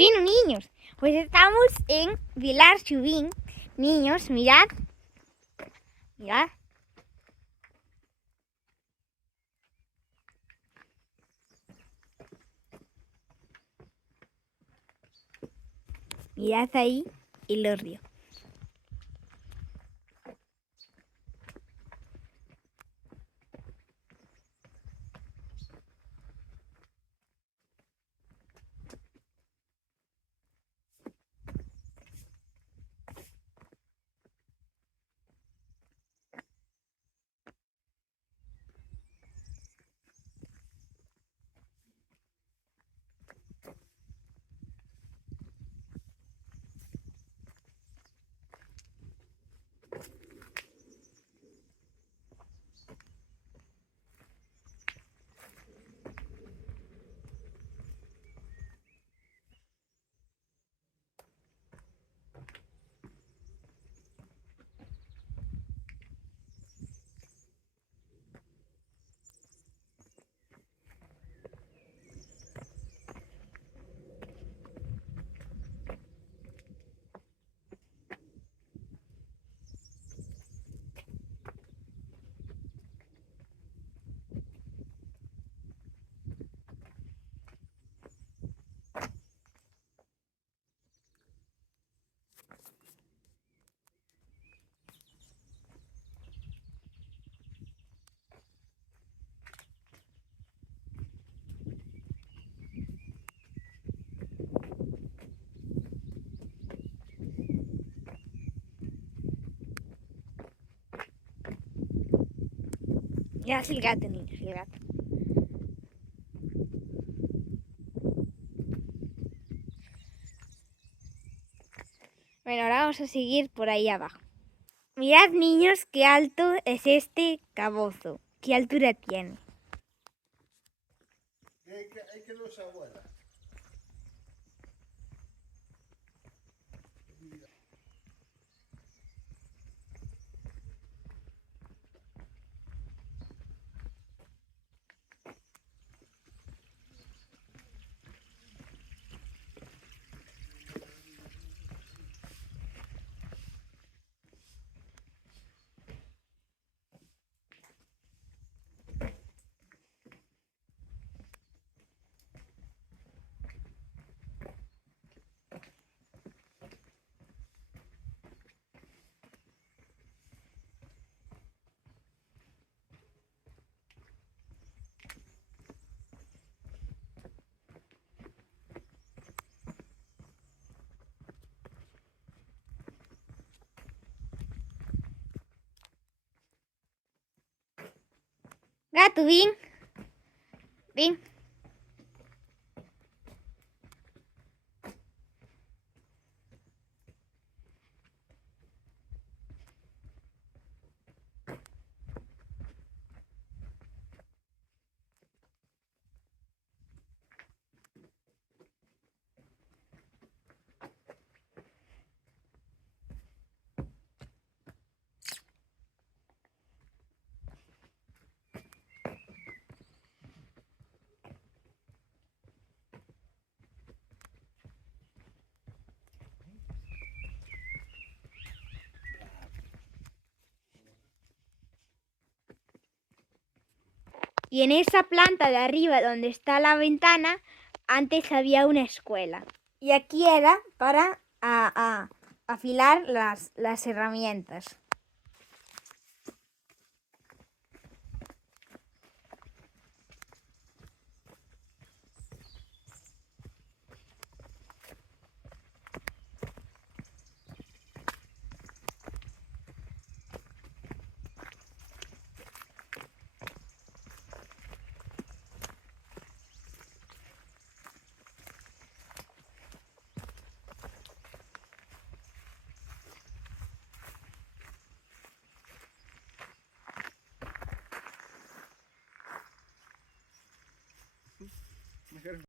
Bueno, niños, pues estamos en Vilar Subín. Niños, mirad. Mirad. Mirad ahí el río. Mirad el gato, niños, el gato. Bueno, ahora vamos a seguir por ahí abajo. Mirad, niños, qué alto es este calabozo. ¿Qué altura tiene? Hay que los abuela. Gato, ven. Ven. Y en esa planta de arriba donde está la ventana, antes había una escuela. Y aquí era para afilar las herramientas.